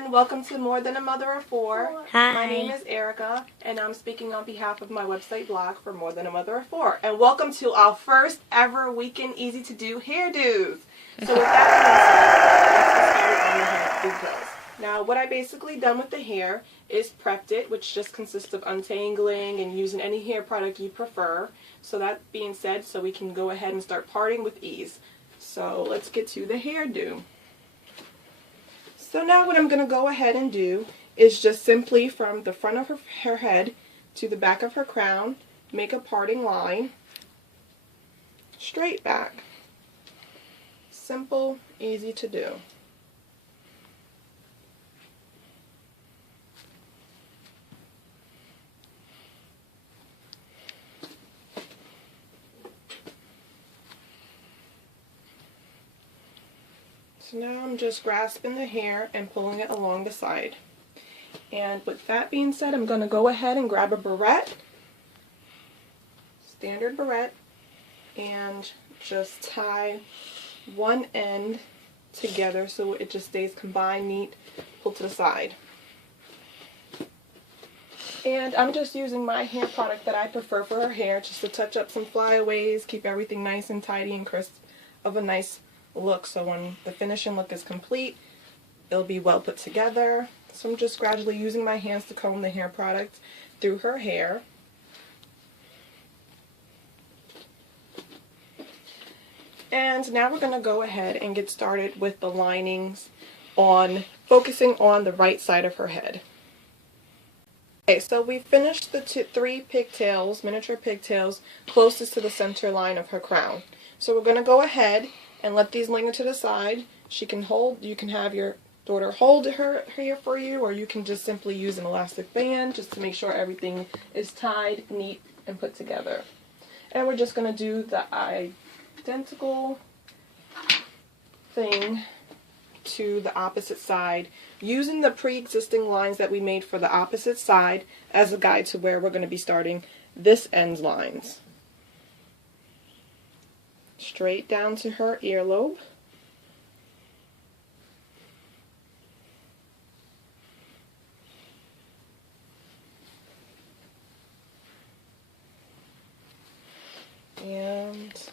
everyone, welcome to More Than a Mother of Four. Hi. My name is Erica, and I'm speaking on behalf of my website blog for More Than a Mother of Four. And welcome to our first ever weekend easy to do hairdos. So with that being said, let's get started on the hair details. Now what I basically done with the hair is prepped it, which just consists of untangling and using any hair product you prefer. So that being said, so we can go ahead and start parting with ease. So let's get to the hairdo. So now what I'm going to go ahead and do is just simply from the front of her head to the back of her crown, make a parting line, straight back. Simple, easy to do. So now I'm just grasping the hair and pulling it along the side. And with that being said, I'm going to go ahead and grab a barrette, standard barrette, and just tie one end together so it just stays combined, neat, pull to the side. And I'm just using my hair product that I prefer for her hair, just to touch up some flyaways, keep everything nice and tidy and crisp of a nice look, so when the finishing look is complete, it'll be well put together. So I'm just gradually using my hands to comb the hair product through her hair. And now we're going to go ahead and get started with the linings on focusing on the right side of her head. Okay, so we finished the three pigtails, miniature pigtails, closest to the center line of her crown. So we're going to go ahead and let these linger to the side. You can have your daughter hold her hair for you, or you can just simply use an elastic band just to make sure everything is tied, neat, and put together. And we're just going to do the identical thing to the opposite side, using the pre-existing lines that we made for the opposite side as a guide to where we're going to be starting this end's lines. Straight down to her earlobe. And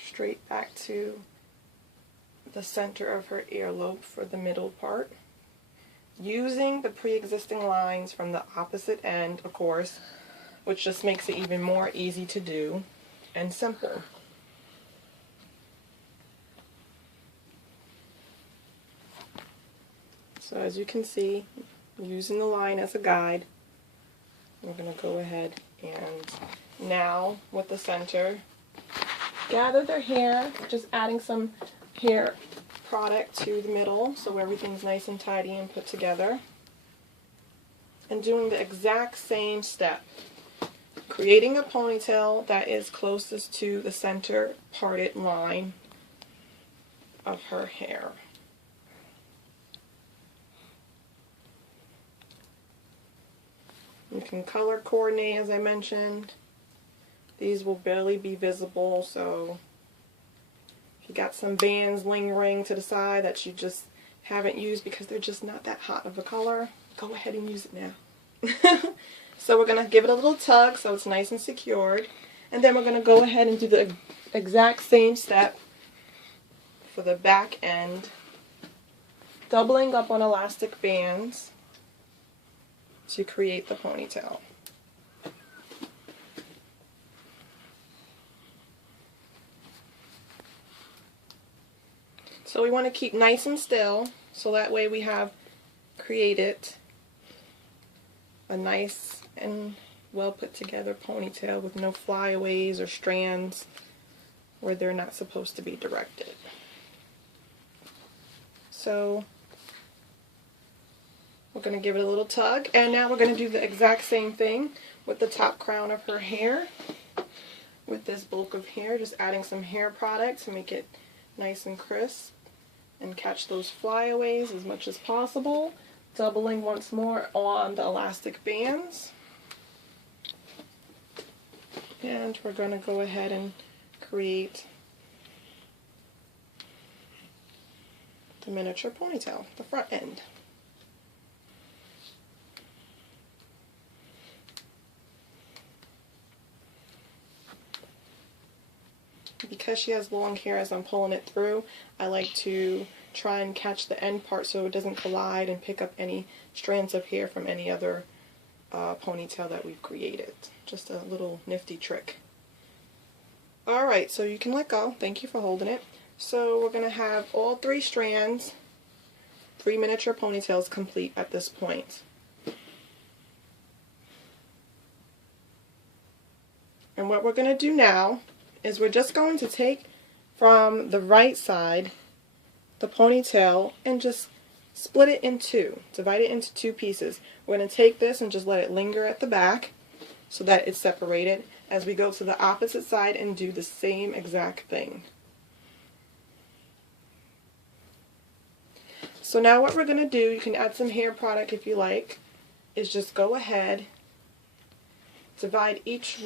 straight back to the center of her earlobe for the middle part. Using the pre-existing lines from the opposite end, of course, which just makes it even more easy to do and simple. So as you can see, using the line as a guide, we're going to go ahead and now with the center, gather their hair, just adding some hair product to the middle so everything's nice and tidy and put together. And doing the exact same step. Creating a ponytail that is closest to the center parted line of her hair. You can color coordinate, as I mentioned. These will barely be visible, so if you got some bands lingering to the side that you just haven't used because they're just not that hot of a color, go ahead and use it now. So we're going to give it a little tug so it's nice and secured. And then we're going to go ahead and do the exact same step for the back end, doubling up on elastic bands to create the ponytail. So we want to keep nice and still so that way we have created a nice and well put together ponytail with no flyaways or strands where they're not supposed to be directed. So we're going to give it a little tug, and now we're going to do the exact same thing with the top crown of her hair. With this bulk of hair, just adding some hair product to make it nice and crisp and catch those flyaways as much as possible. Doubling once more on the elastic bands. And we're going to go ahead and create the miniature ponytail, the front end. Because she has long hair as I'm pulling it through, I like to try and catch the end part so it doesn't collide and pick up any strands of hair from any other ponytail that we've created. Just a little nifty trick. Alright, so you can let go. Thank you for holding it. So we're going to have all 3 strands, 3 miniature ponytails complete at this point. And what we're going to do now is we're just going to take from the right side the ponytail and just split it in 2, divide it into 2 pieces. We're going to take this and just let it linger at the back so that it's separated as we go to the opposite side and do the same exact thing. So now what we're going to do, you can add some hair product if you like, is just go ahead, divide each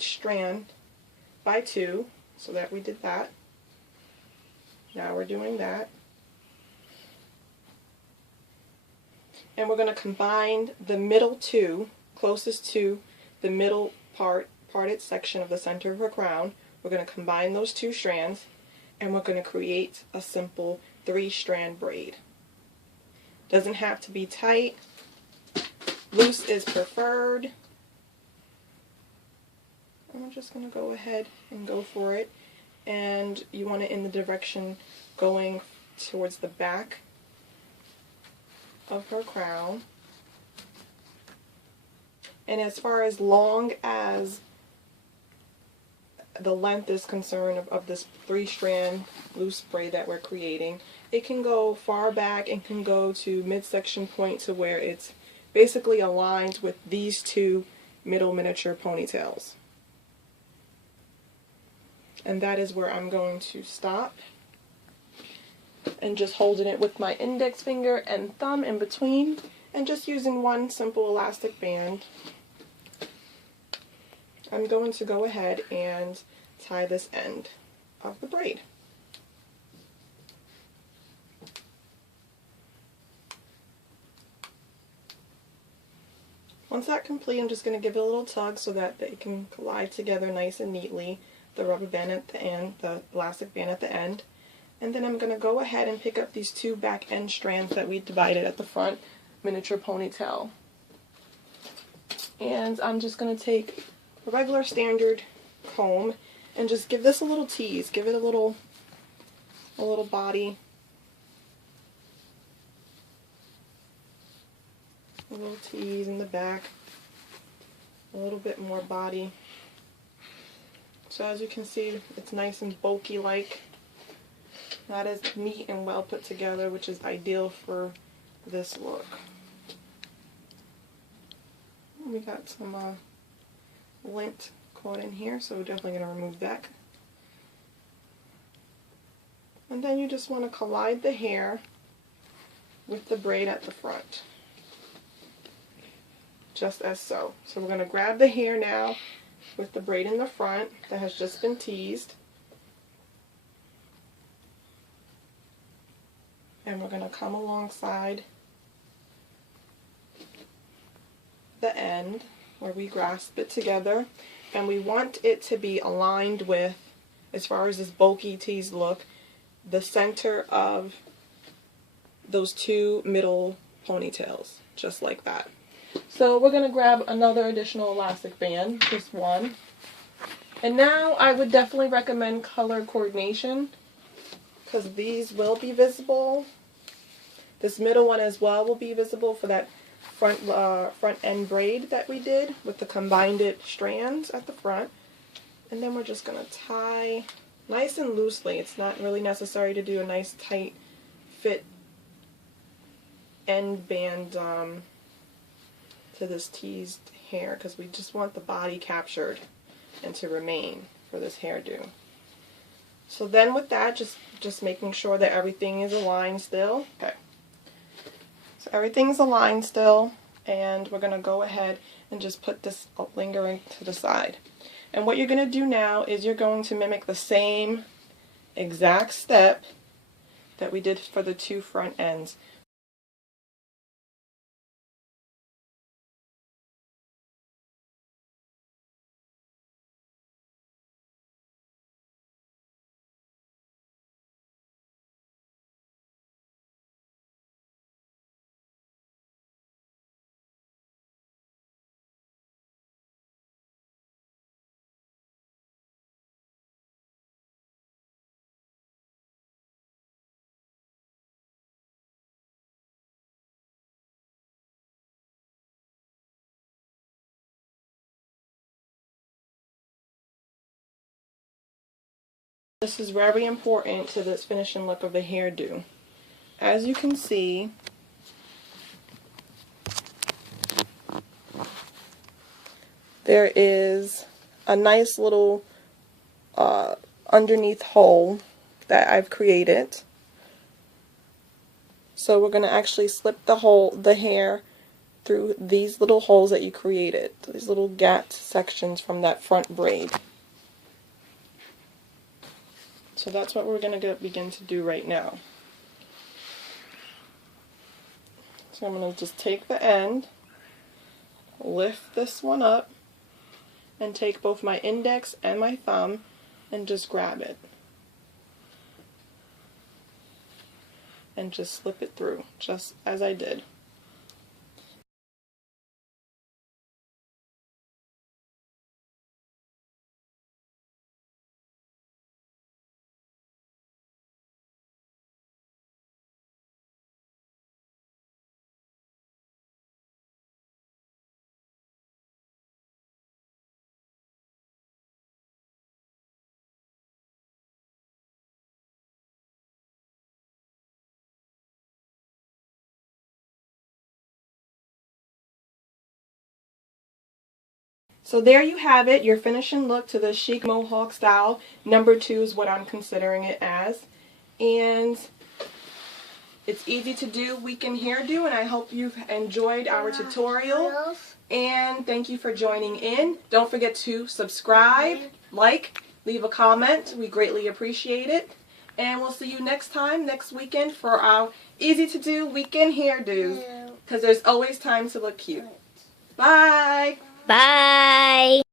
strand by 2, so that we did that. Now we're doing that. And we're going to combine the middle 2, closest to the middle parted section of the center of her crown. We're going to combine those 2 strands, and we're going to create a simple 3-strand braid. Doesn't have to be tight. Loose is preferred. I'm just going to go ahead and go for it. And you want it in the direction going towards the back of her crown. And as far as long as the length is concerned of this 3-strand loose braid that we're creating, it can go far back and can go to midsection point to where it's basically aligned with these 2 middle miniature ponytails. And that is where I'm going to stop. And just holding it with my index finger and thumb in between, and just using one simple elastic band, I'm going to go ahead and tie this end of the braid. Once that's complete, I'm just going to give it a little tug so that they can collide together nice and neatly, the rubber band at the end, the elastic band at the end. And then I'm going to go ahead and pick up these 2 back end strands that we divided at the front miniature ponytail. And I'm just going to take a regular standard comb and just give this a little tease. Give it a little body. A little tease in the back. A little bit more body. So as you can see, it's nice and bulky like. Not as neat and well put together, which is ideal for this look. We got some lint caught in here, so we're definitely going to remove that. And then you just want to collide the hair with the braid at the front. Just as so. So we're going to grab the hair now with the braid in the front that has just been teased. And we're going to come alongside the end where we grasp it together, and we want it to be aligned with, as far as this bulky teased look, the center of those 2 middle ponytails, just like that. So we're going to grab another additional elastic band, just one. And now I would definitely recommend color coordination, because these will be visible. This middle one as well will be visible for that front end braid that we did with the combined strands at the front. And then we're just going to tie nice and loosely. It's not really necessary to do a nice tight fit end band to this teased hair, because we just want the body captured and to remain for this hairdo. So then with that, just making sure that everything is aligned still. Okay. So everything's aligned still, and we're going to go ahead and just put this lingering to the side. And what you're going to do now is you're going to mimic the same exact step that we did for the 2 front ends. This is very important to this finishing look of the hairdo. As you can see, there is a nice little underneath hole that I've created. So we're going to actually slip the hair through these little holes that you created, these little gapped sections from that front braid. So that's what we're going to begin to do right now. So I'm going to just take the end, lift this one up, and take both my index and my thumb and just grab it. And just slip it through, just as I did. So there you have it, your finishing look to the chic mohawk style. Number 2 is what I'm considering it as. And it's easy to do weekend hairdo, and I hope you've enjoyed our tutorial. And thank you for joining in. Don't forget to subscribe, like, leave a comment. We greatly appreciate it. And we'll see you next time, next weekend, for our easy to do weekend hairdos. Because there's always time to look cute. Bye! Bye.